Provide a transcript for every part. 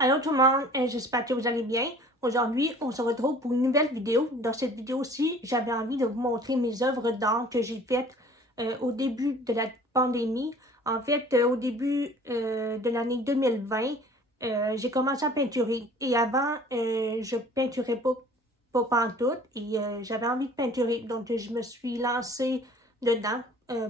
Allô tout le monde, j'espère que vous allez bien. Aujourd'hui, on se retrouve pour une nouvelle vidéo. Dans cette vidéo-ci, j'avais envie de vous montrer mes œuvres d'art que j'ai faites au début de la pandémie. En fait, au début de l'année 2020, j'ai commencé à peinturer. Et avant, je peinturais pas pantoute et j'avais envie de peinturer. Donc, je me suis lancée dedans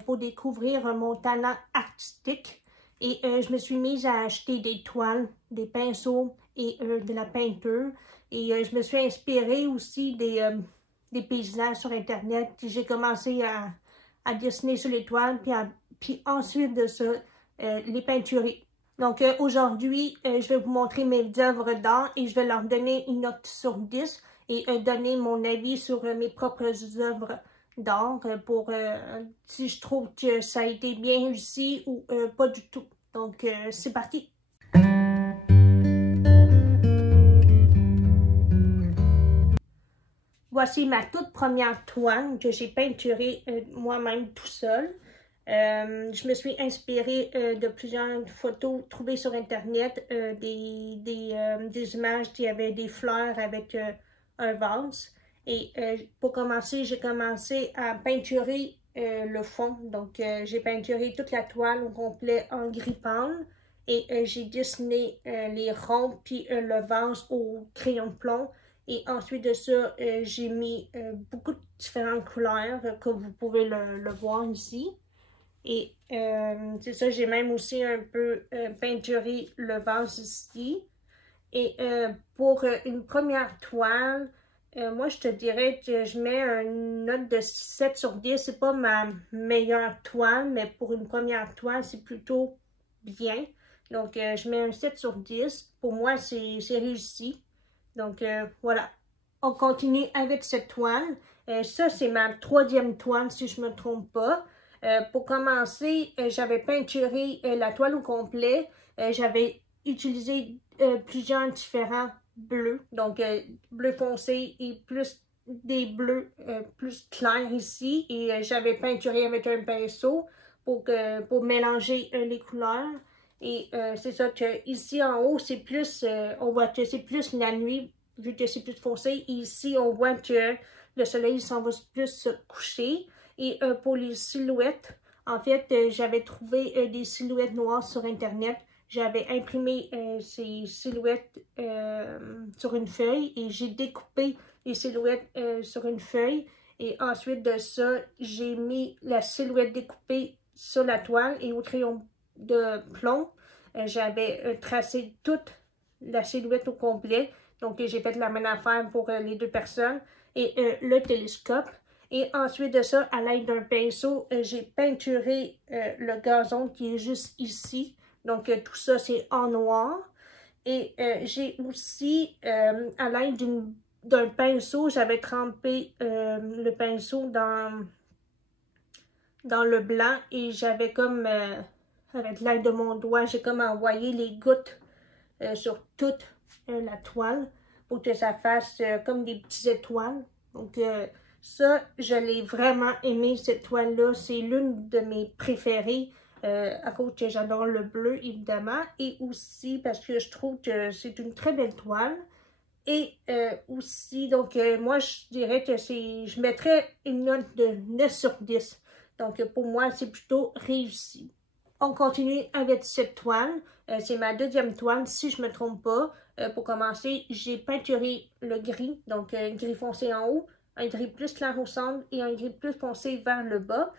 pour découvrir mon talent artistique. Et je me suis mise à acheter des toiles, des pinceaux et de la peinture. Et je me suis inspirée aussi des paysages sur Internet. J'ai commencé à dessiner sur les toiles, puis ensuite de ça, les peinturer. Donc aujourd'hui, je vais vous montrer mes œuvres d'art et je vais leur donner une note sur 10 et donner mon avis sur mes propres œuvres d'art pour si je trouve que ça a été bien réussi ou pas du tout. Donc, c'est parti! Voici ma toute première toile que j'ai peinturée moi-même tout seul. Je me suis inspirée de plusieurs photos trouvées sur Internet, des images qui avaient des fleurs avec un vase. Et pour commencer, j'ai commencé à peinturer le fond. Donc, j'ai peinturé toute la toile au complet en gris pâle. Et j'ai dessiné les ronds puis le vase au crayon de plomb. Et ensuite de ça, j'ai mis beaucoup de différentes couleurs, comme vous pouvez le voir ici. Et c'est ça, j'ai même aussi un peu peinturé le vase ici. Et pour une première toile, moi je te dirais que je mets une note de 7 sur 10. C'est pas ma meilleure toile, mais pour une première toile, c'est plutôt bien. Donc je mets un 7 sur 10. Pour moi, c'est réussi. Donc voilà, on continue avec cette toile. Ça, c'est ma troisième toile, si je ne me trompe pas. Pour commencer, j'avais peinturé la toile au complet. J'avais utilisé plusieurs différents bleus. Donc, bleu foncé et plus des bleus plus clairs ici. Et j'avais peinturé avec un pinceau pour mélanger les couleurs. Et c'est ça que ici en haut, c'est plus, on voit que c'est plus la nuit, vu que c'est plus foncé. Et ici, on voit que le soleil s'en va plus se coucher. Et pour les silhouettes, en fait, j'avais trouvé des silhouettes noires sur Internet. J'avais imprimé ces silhouettes sur une feuille et j'ai découpé les silhouettes sur une feuille. Et ensuite de ça, j'ai mis la silhouette découpée sur la toile et au crayon de plomb, j'avais tracé toute la silhouette au complet. Donc, j'ai fait la même affaire pour les deux personnes et le télescope. Et ensuite de ça, à l'aide d'un pinceau, j'ai peinturé le gazon qui est juste ici. Donc, tout ça, c'est en noir. Et j'ai aussi, à l'aide d'un pinceau, j'avais trempé le pinceau dans le blanc et j'avais comme, avec l'aide de mon doigt, j'ai comme envoyé les gouttes sur toute la toile pour que ça fasse comme des petites étoiles. Donc, ça, je l'ai vraiment aimé, cette toile-là. C'est l'une de mes préférées à cause que j'adore le bleu, évidemment, et aussi parce que je trouve que c'est une très belle toile. Et aussi, donc, moi, je dirais que je mettrais une note de 9 sur 10. Donc, pour moi, c'est plutôt réussi. On continue avec cette toile. C'est ma deuxième toile, si je ne me trompe pas. Pour commencer, j'ai peinturé le gris, donc un gris foncé en haut, un gris plus clair au centre et un gris plus foncé vers le bas.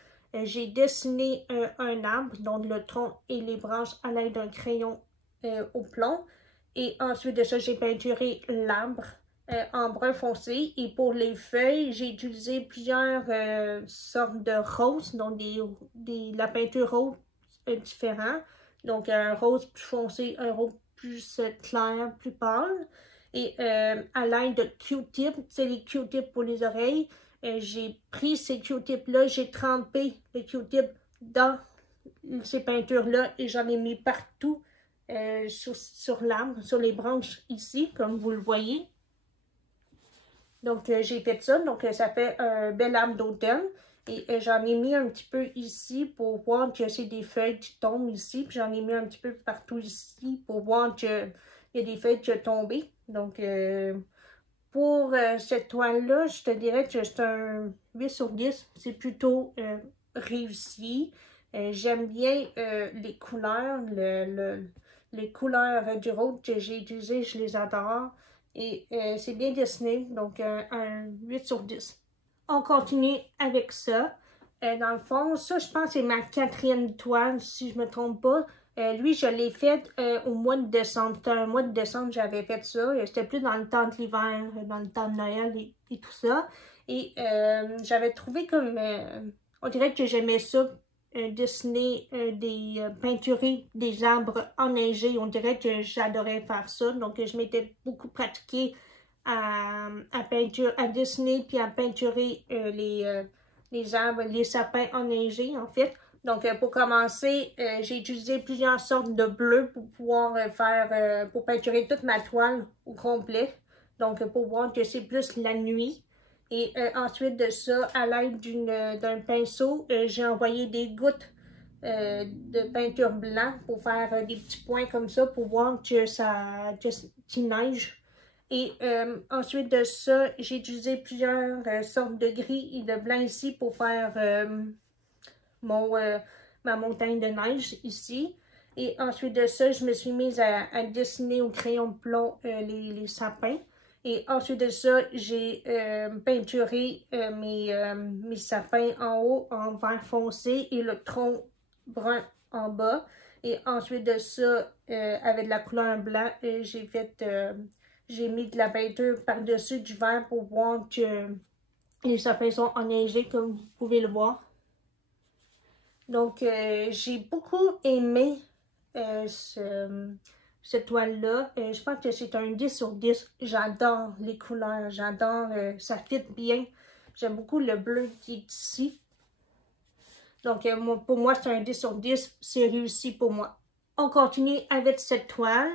J'ai dessiné un arbre, dont le tronc et les branches à l'aide d'un crayon au plomb. Et ensuite de ça, j'ai peinturé l'arbre en brun foncé. Et pour les feuilles, j'ai utilisé plusieurs sortes de roses, donc la peinture rose différent. Donc, un rose plus foncé, un rose plus clair, plus pâle. Et à l'aide de Q-tip, c'est les Q-tips pour les oreilles, j'ai pris ces Q-tips-là, j'ai trempé les Q-tips dans ces peintures-là et j'en ai mis partout sur l'arbre, sur les branches ici, comme vous le voyez. Donc, j'ai fait ça. Donc, ça fait un bel arbre d'automne. Et j'en ai mis un petit peu ici pour voir que c'est des feuilles qui tombent ici. Puis j'en ai mis un petit peu partout ici pour voir que il y a des feuilles qui ont tombé. Donc, pour cette toile-là, je te dirais que c'est un 8 sur 10. C'est plutôt réussi. J'aime bien les couleurs. Les couleurs du rose que j'ai utilisées, je les adore. Et c'est bien dessiné, donc un 8 sur 10. On continue avec ça. Dans le fond, ça, je pense que c'est ma 4e toile, si je ne me trompe pas. Lui, je l'ai fait au mois de décembre. C'était un mois de décembre, j'avais fait ça. C'était plus dans le temps de l'hiver, dans le temps de Noël et tout ça. Et j'avais trouvé comme... on dirait que j'aimais ça, dessiner peinturer des arbres enneigés. On dirait que j'adorais faire ça. Donc, je m'étais beaucoup pratiquée à dessiner puis à peinturer les arbres, les sapins enneigés, en fait. Donc, pour commencer, j'ai utilisé plusieurs sortes de bleus pour pouvoir pour peinturer toute ma toile au complet. Donc, pour voir que c'est plus la nuit. Et ensuite de ça, à l'aide d'un pinceau, j'ai envoyé des gouttes de peinture blanc pour faire des petits points comme ça pour voir qu'il neige. Et ensuite de ça, j'ai utilisé plusieurs sortes de gris et de blanc ici pour faire ma montagne de neige ici. Et ensuite de ça, je me suis mise à dessiner au crayon de plomb les sapins. Et ensuite de ça, j'ai peinturé mes sapins en haut en vert foncé et le tronc brun en bas. Et ensuite de ça, avec de la couleur blanc, j'ai mis de la peinture par-dessus du vert pour voir que les sapins sont enneigés comme vous pouvez le voir. Donc, j'ai beaucoup aimé cette toile-là. Je pense que c'est un 10 sur 10. J'adore les couleurs, j'adore, ça fit bien. J'aime beaucoup le bleu qui est ici. Donc, pour moi, c'est un 10 sur 10. C'est réussi pour moi. On continue avec cette toile.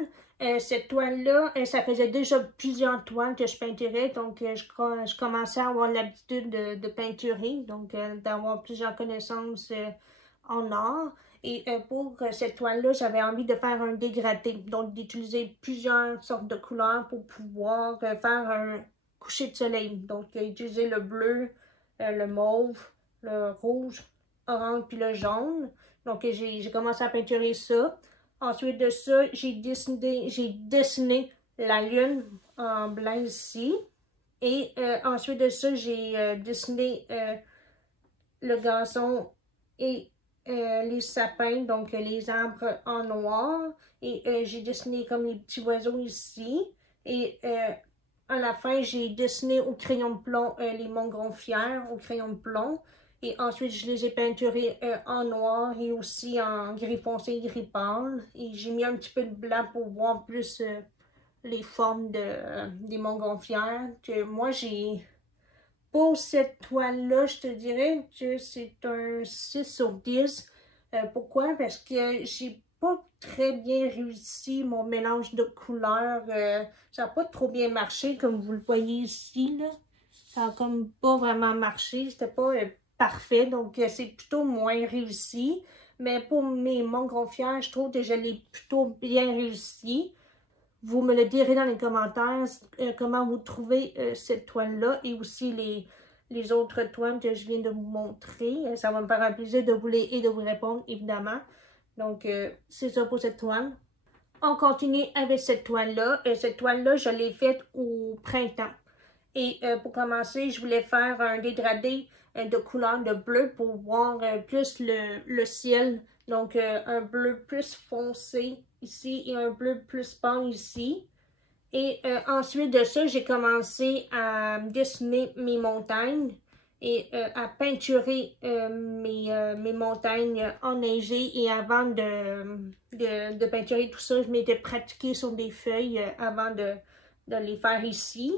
Cette toile-là, ça faisait déjà plusieurs toiles que je peinturais. Donc, je commençais à avoir l'habitude de peinturer. Donc, d'avoir plusieurs connaissances en art. Et pour cette toile-là, j'avais envie de faire un dégradé. Donc, d'utiliser plusieurs sortes de couleurs pour pouvoir faire un coucher de soleil. Donc, utiliser le bleu, le mauve, le rouge, orange puis le jaune. Donc, j'ai commencé à peinturer ça. Ensuite de ça, j'ai dessiné la lune en blanc ici. Et ensuite de ça, j'ai dessiné le gazon et les sapins, donc les arbres en noir. Et j'ai dessiné comme les petits oiseaux ici. Et à la fin, j'ai dessiné au crayon de plomb les montgolfières au crayon de plomb. Et ensuite, je les ai peinturés en noir et aussi en gris foncé et gris pâle. Et j'ai mis un petit peu de blanc pour voir plus les formes des montgolfières. Que moi, pour cette toile-là, je te dirais que c'est un 6 sur 10. Pourquoi? Parce que j'ai pas très bien réussi mon mélange de couleurs. Ça n'a pas trop bien marché, comme vous le voyez ici, là. Ça n'a comme pas vraiment marché. C'était pas parfait, donc c'est plutôt moins réussi. Mais pour mes montgolfières, je trouve que je l'ai plutôt bien réussi. Vous me le direz dans les commentaires comment vous trouvez cette toile-là et aussi les autres toiles que je viens de vous montrer. Ça va me faire un plaisir de vous lire et de vous répondre, évidemment. Donc, c'est ça pour cette toile. On continue avec cette toile-là. Cette toile-là, je l'ai faite au printemps. Et pour commencer, je voulais faire un dégradé de couleur de bleu pour voir plus le ciel. Donc, un bleu plus foncé ici et un bleu plus pâle ici. Et ensuite de ça, j'ai commencé à dessiner mes montagnes et à peinturer mes montagnes enneigées. Et avant de peinturer tout ça, je m'étais pratiquée sur des feuilles avant de les faire ici.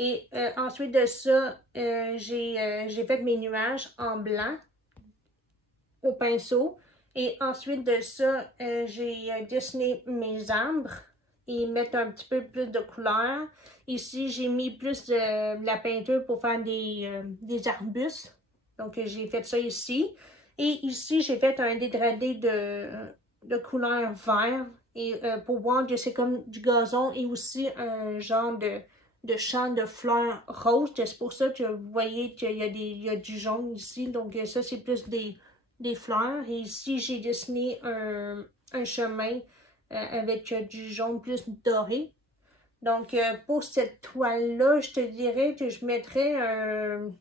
Et ensuite de ça, j'ai fait mes nuages en blanc au pinceau. Et ensuite de ça, j'ai dessiné mes arbres et mettre un petit peu plus de couleur. Ici, j'ai mis plus de la peinture pour faire des arbustes. Donc, j'ai fait ça ici. Et ici, j'ai fait un dégradé de couleur vert Et pour voir que c'est comme du gazon et aussi un genre de champ de fleurs roses. C'est pour ça que vous voyez qu'il y a du jaune ici. Donc ça, c'est plus des fleurs. Et ici, j'ai dessiné un chemin avec du jaune plus doré. Donc pour cette toile-là, je te dirais que je mettrais un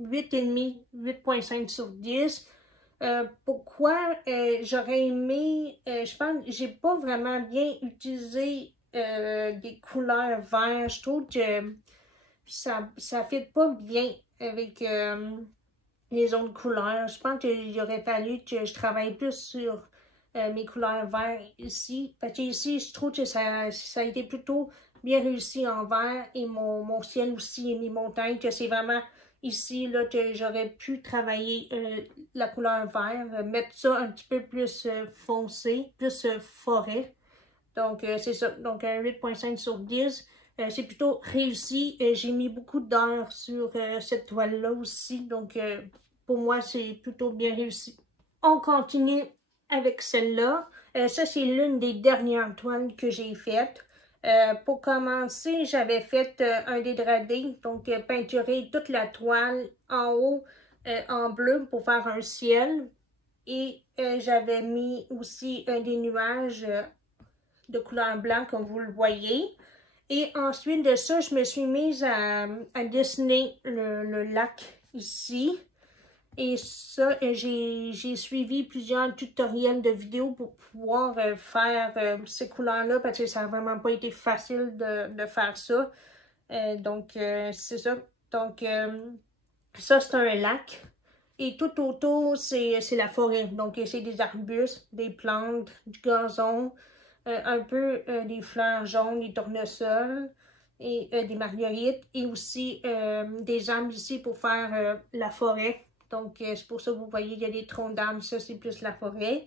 8,5, 8,5 sur 10. Pourquoi j'aurais aimé, je pense que j'ai pas vraiment bien utilisé des couleurs vertes. Je trouve que ça ne fit pas bien avec les autres couleurs. Je pense qu'il aurait fallu que je travaille plus sur mes couleurs vertes ici. Parce que ici, je trouve que ça a été plutôt bien réussi en vert et mon ciel aussi et mes montagnes, que c'est vraiment ici là, que j'aurais pu travailler la couleur vert, mettre ça un petit peu plus foncé, plus forêt. Donc, c'est ça. Donc, un 8,5 sur 10. C'est plutôt réussi. J'ai mis beaucoup d'heures sur cette toile-là aussi. Donc, pour moi, c'est plutôt bien réussi. On continue avec celle-là. Ça, c'est l'une des dernières toiles que j'ai faites. Pour commencer, j'avais fait un dégradé. Donc, peinturer toute la toile en haut en bleu pour faire un ciel. Et j'avais mis aussi des nuages de couleur blanc, comme vous le voyez. Et ensuite de ça, je me suis mise à dessiner le lac ici. Et ça, j'ai suivi plusieurs tutoriels de vidéos pour pouvoir faire ces couleurs-là, parce que ça n'a vraiment pas été facile de faire ça. Donc, c'est ça. Donc, ça, c'est un lac. Et tout autour, c'est la forêt. Donc, c'est des arbustes, des plantes, du gazon, un peu des fleurs jaunes, des tournesols et des marguerites. Et aussi des arbres ici pour faire la forêt. Donc, c'est pour ça que vous voyez, il y a des troncs d'arbres. Ça, c'est plus la forêt.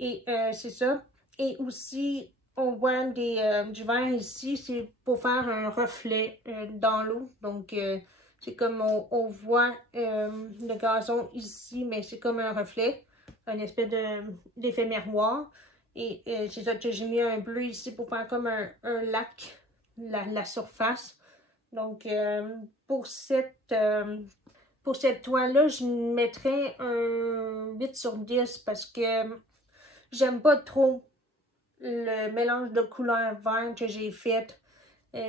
Et c'est ça. Et aussi, on voit du vert ici, c'est pour faire un reflet dans l'eau. Donc, c'est comme on voit le gazon ici, mais c'est comme un reflet, un espèce d'effet miroir. Et c'est ça que j'ai mis un bleu ici pour faire comme un lac, la surface. Donc, pour cette toile-là, je mettrais un 8 sur 10 parce que j'aime pas trop le mélange de couleurs vertes que j'ai fait.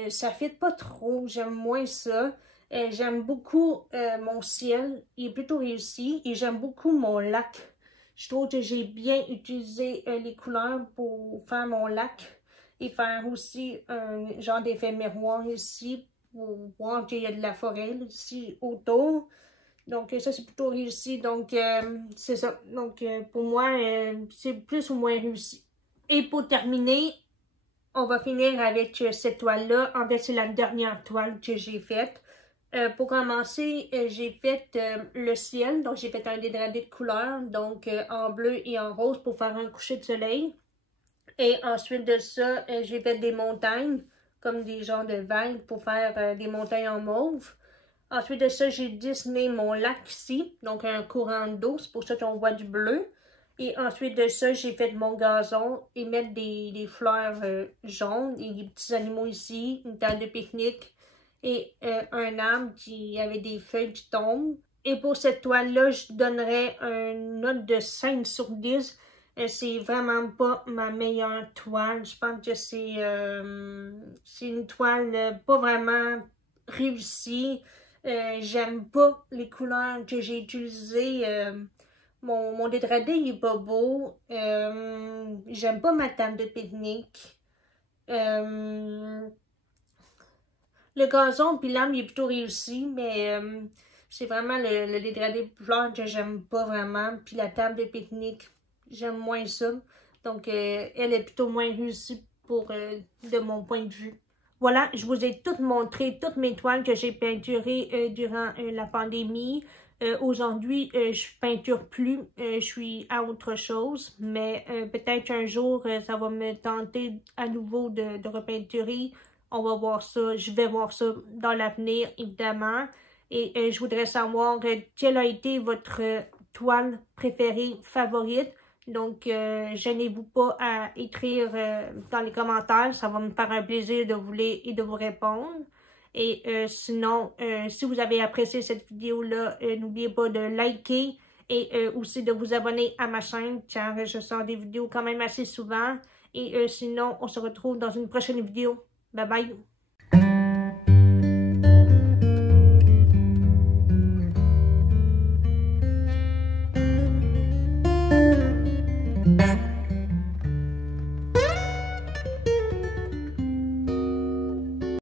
Ça ne fit pas trop, j'aime moins ça. J'aime beaucoup mon ciel, il est plutôt réussi. Et j'aime beaucoup mon lac. Je trouve que j'ai bien utilisé les couleurs pour faire mon lac. Et faire aussi un genre d'effet miroir ici pour voir qu'il y a de la forêt ici autour. Donc, ça, c'est plutôt réussi. Donc, c'est ça. Donc, pour moi, c'est plus ou moins réussi. Et pour terminer, on va finir avec cette toile-là. En fait, c'est la dernière toile que j'ai faite. Pour commencer, j'ai fait le ciel. Donc, j'ai fait un dégradé de couleurs. Donc, en bleu et en rose pour faire un coucher de soleil. Et ensuite de ça, j'ai fait des montagnes, comme des genres de vagues pour faire des montagnes en mauve. Ensuite de ça, j'ai dessiné mon lac ici, donc un courant d'eau, c'est pour ça qu'on voit du bleu. Et ensuite de ça, j'ai fait mon gazon et mettre des fleurs jaunes et des petits animaux ici, une table de pique-nique et un arbre qui avait des feuilles qui tombent. Et pour cette toile-là, je donnerais une note de 5 sur 10. C'est vraiment pas ma meilleure toile. Je pense que c'est une toile pas vraiment réussie. J'aime pas les couleurs que j'ai utilisées. Mon dégradé il est pas beau. J'aime pas ma table de pique-nique. Le gazon puis l'arbre il est plutôt réussi, mais c'est vraiment le dégradé de fleurs que j'aime pas vraiment. Puis la table de pique-nique, j'aime moins ça. Donc elle est plutôt moins réussie de mon point de vue. Voilà, je vous ai toutes montré toutes mes toiles que j'ai peinturées durant la pandémie. Aujourd'hui, je peinture plus, je suis à autre chose, mais peut-être qu'un jour, ça va me tenter à nouveau de repeinturer. On va voir ça, je vais voir ça dans l'avenir, évidemment. Et je voudrais savoir quelle a été votre toile préférée, favorite. Donc, gênez-vous pas à écrire dans les commentaires. Ça va me faire un plaisir de vous lire et de vous répondre. Et sinon, si vous avez apprécié cette vidéo-là, n'oubliez pas de liker et aussi de vous abonner à ma chaîne, car je sors des vidéos quand même assez souvent. Et sinon, on se retrouve dans une prochaine vidéo. Bye bye!